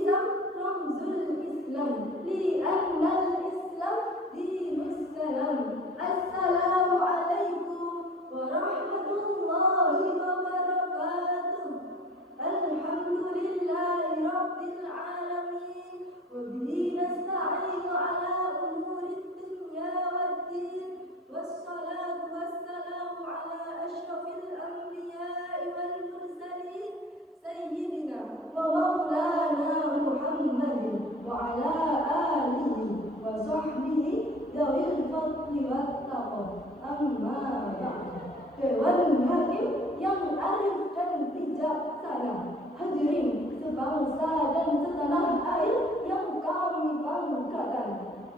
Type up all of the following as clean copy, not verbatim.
Islam ramzul Islam, li'anna al-Islam dinus salam. Assalamualaikum warahmatullahi wabarakatuh. Alhamdulillahi rabbil alamin, wa bihi nasta'inu ala umurid dunya waddin, wassalatu wassalamu ala asyrafil anbiya'i wal mursalin, sayyidina wa maulana Muhammadin wa ala alihi wa sahbihi dawil fadli wat taqwa. Amma ba'd. Dewan Hakim yang arif dan bijaksana, hadirin sebangsa dan setanah air yang kami banggakan,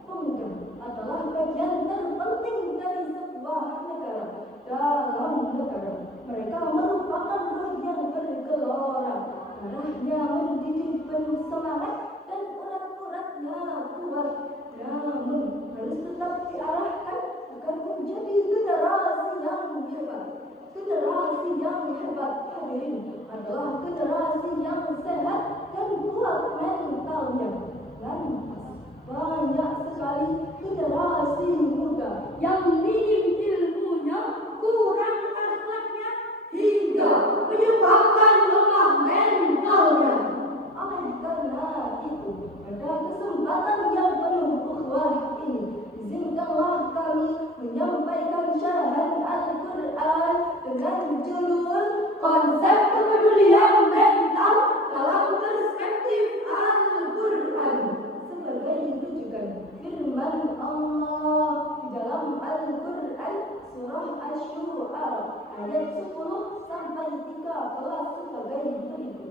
pemuda adalah bagian terpenting dari sebuah negara. Dalam negara, mereka merupakan ruh yang bergelora, darahnya mendidih penuh semangat dan urat-uratnya kuat. Namun harus tetap diarahkan agar menjadi generasi yang hebat. Generasi yang hebat, hadirin, adalah generasi yang sehat dan kuat mentalnya. Dan banyak sekali generasi muda yang minim ilmunya, kurang akhlaknya, hingga menyebabkan lemah mentalnya. Oleh karena itu, pada kesempatan yang penuh ukhuwah ini, izinkanlah kami menyampaikan syarahan Al-Quran dengan judul Konsep Kepedulian Mental dalam Perspektif Al-Quran, sebagai rujukan firman Allah di dalam Al-Quran surah Asy-Syu'ara ayat 10 sampai 13 sebagai berikut.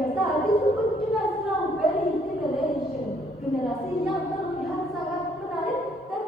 biasa disebut juga strawberry generation, generasi yang terlihat sangat menarik dan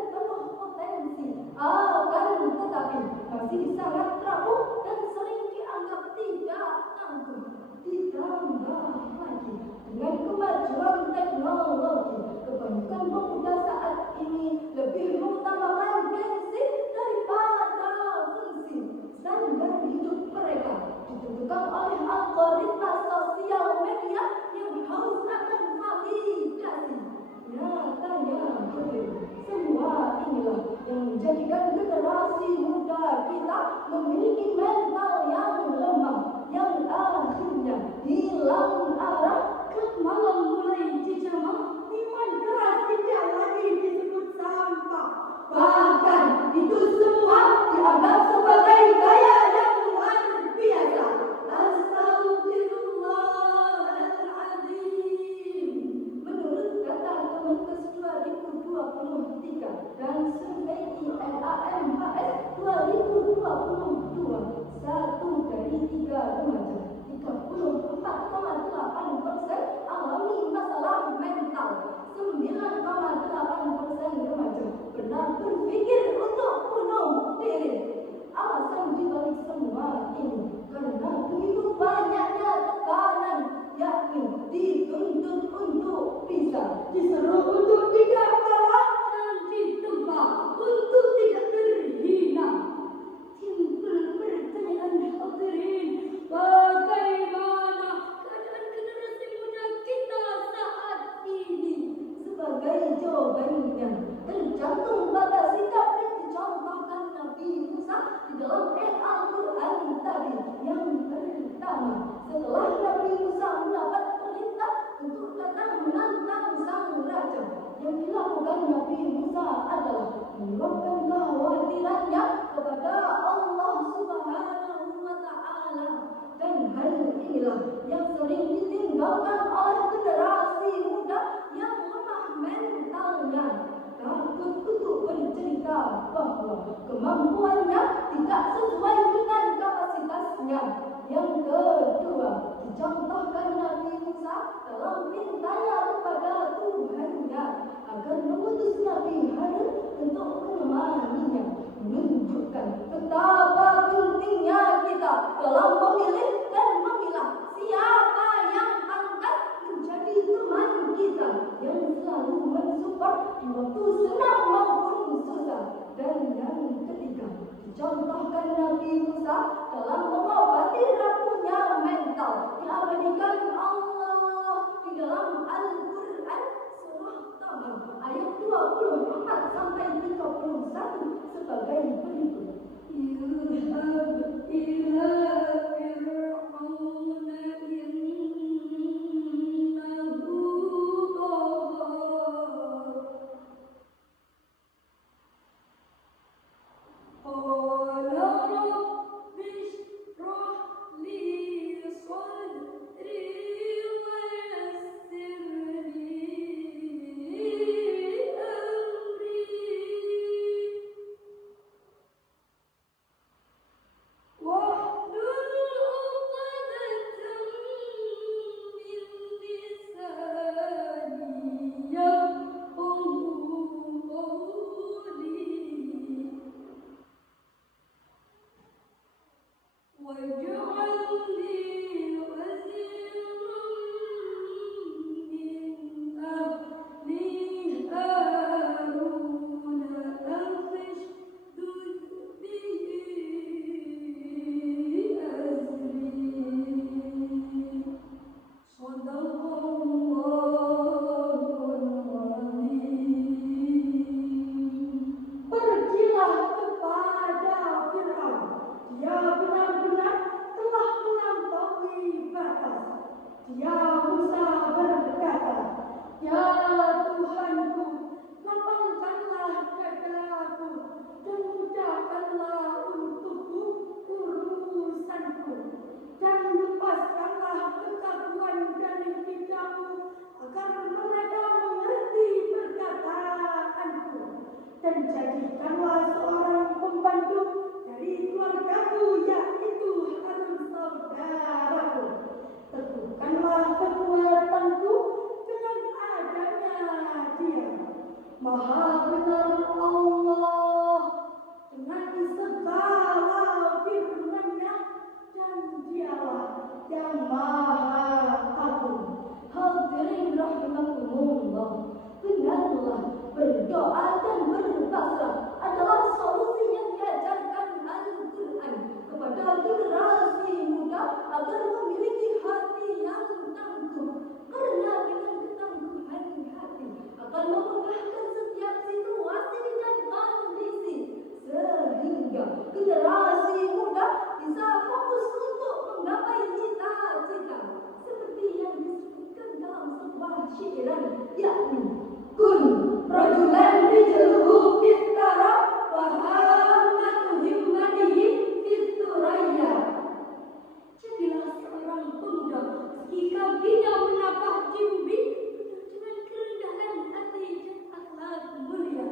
teknologi. Kebanyakan pemuda saat ini lebih mengutamakan gengsi daripada fungsi. Standar hidup mereka ditentukan oleh algoritma sosial media yang haus akan validasi. Nyatanya betul, semua inilah yang menjadikan generasi muda kita memiliki mental yang lemah, yang akhirnya hilang arah. Malam mulai dijamah, minuman keras tidak lagi disebut sampah. Bahkan itu semua dianggap sebagai gaya yang luar biasa. Astagfirullahaladzim. Menurut data Kemenkes 2023 dan survei INAMHS 2022, 1 dari 3 remaja, 34,8% alami masalah mental. 9,8% remaja pernah berpikir untuk bunuh diri. Alasan dibalik semua ini karena begitu banyaknya tekanan, yakni dituntut untuk bisa, Disuruh untuk tidak kalah dan ditempa untuk tidak terhina. Timbul pertanyaan hadirin, bagaimana keadaan generasi muda kita saat ini? sebagai jawabannya tergantung pada sikap yang dicontohkan Nabi Musa di dalam ayat Al-Quran tadi. Yang pertama, setelah Nabi Musa mendapat perintah untuk datang menantang sang raja, yang dilakukan Nabi Musa adalah menyebabkan kekhawatirannya kepada Allah Subhanahu wa Ta'ala. Dan hal inilah yang sering ditinggalkan oleh generasi muda yang lemah mentalnya, takut untuk bercerita bahwa kemampuannya tidak sesuai dengan kapasitasnya. Yang kedua, dicontohkan Nabi Musa dalam mintanya kepada Tuhannya agar mengutus Nabi Harun untuk menemaninya, menunjukkan betapa pentingnya kita dalam memilih dan memilah siapa yang pantas menjadi teman kita, yang selalu mensupport di waktu senang maupun susah. Dan yang ketiga, dicontohkan Nabi Musa dalam mengobati rapuhnya mental, diabadikan Allah di dalam Al-Quran surah Taha ayat 24 sampai 31 sebagai berikut. Idhhab ila fir'auna innahu tagha. Qala rabbi shrah li sadri wa yassir li amri. Wahlul 'uqdatam min lisani yafqahu qawli. Waj'al li waziran min ahli Harun ashdud bihi azri. Shadaqallahul azim. Pergilah kepada Fir'aun, dia benar-benar telah melampaui batas. Dia Musa berkata, ya Tuhanku, lapangkanlah dadaku dan mudahkanlah untukku urusanku, dan lepaskanlah kekaguan dari lidahmu agar mereka mengerti perkataanku, dan jadikanlah seorang pembantu dari keluargaku, yaitu Harun saudaraku. Teguhkanlah kekuatanku dengan adanya dia. Maha benar Allah dengan segala firman-Nya, dan dialah yang maha agung. Hadirin rahimakumullah. syi'ran, yakni kun rajulan rijluhu fit tarab wa hammatu himmatihi fit turaya. Jadilah seorang pemuda meski kakinya menapak di bumi dengan kerendahan hati dan akhlak mulia.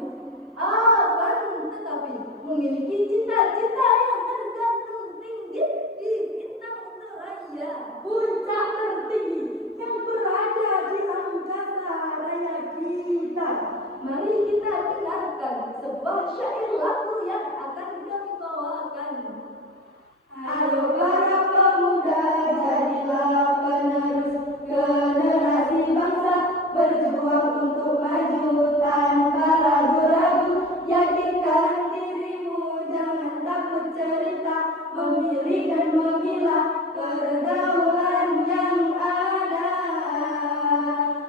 Akan tetapi memiliki cita-cita yang tergantung tinggi di bintang utaraya, Puncak tertinggi yang berada di angkasa raya kita. Mari kita dengarkan sebuah syair lagu yang akan kami bawakan. Ayo para pemuda, jadilah penerus generasi bangsa, berjuang untuk maju tanpa ragu-ragu. Yakinkan dirimu, jangan takut cerita, memilih dan memilah pergaulan yang ada,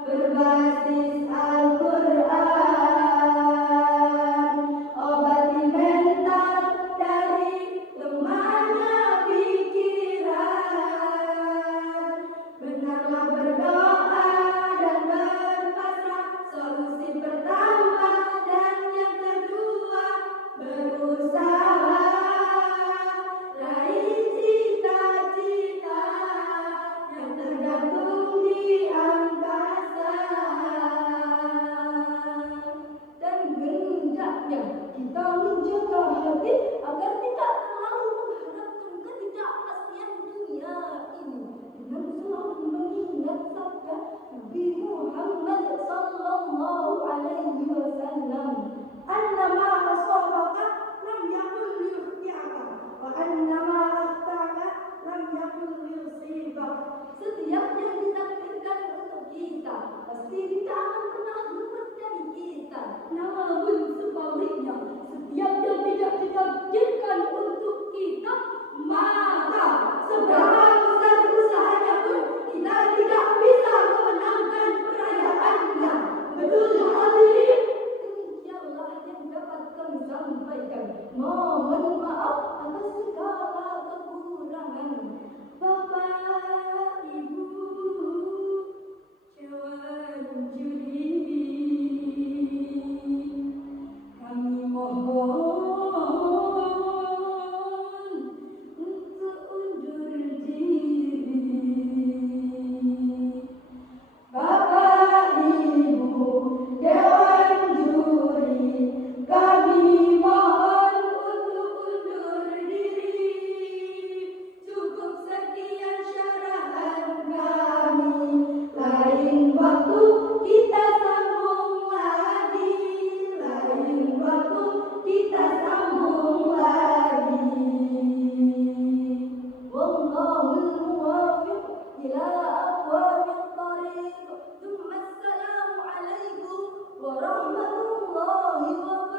berbasis Al-Quran, obati mental dari lemahnya pikiran. Benarlah berdoa dan berpasrah, solusi pertama, dan yang kedua berusaha, raih cita-cita yang tergantung di angkasa. Dan hendaknya kita menjaga hati agar tidak terlalu mengharapkan ketidakpastian dunia ini, dengan selalu mengingat sabda Nabi Muhammad sallallahu alaihi wasallam, Annama asabaka lam yakun liyukhti'aka wa annama akhta'aka lam yakun liyusibak. setiap yang ditakdirkan untuk kita pasti tidak akan pernah luput dari kita. Namun sebaliknya, setiap yang tidak ditakdirkan untuk kita, Maka seberapa besar usahanya pun kita tidak bisa memenangkan perayaannya. Betul ya hadirin? Demikianlah yang dapat kami sampaikan. Mohon maaf atas segala kekurangan. Bapak, Ibu, Dewan Juri, kami mohon untuk undur diri. Bapak, Ibu, Dewan Juri, kami mohon untuk undur diri. Cukup sekian syarahan kami, lain waktu kita sambung lagi, lain waktu kita sambung lagi. Wallahul muwaffiq ila aqwamit thariq. Assalamu alaikum warahmatullahi wabarakatuh.